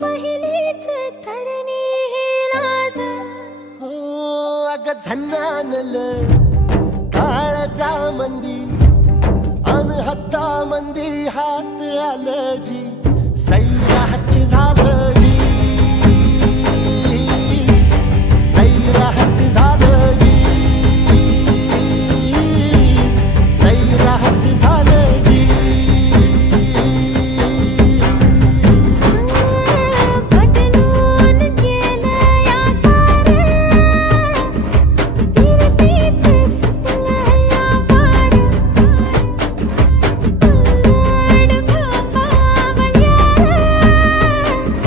पहिलीच तरणी ही लाज. हो अग झन्नानल काळजा मंदी अन हत्ता मंदी हात आलजी सैरा हट्टी झालं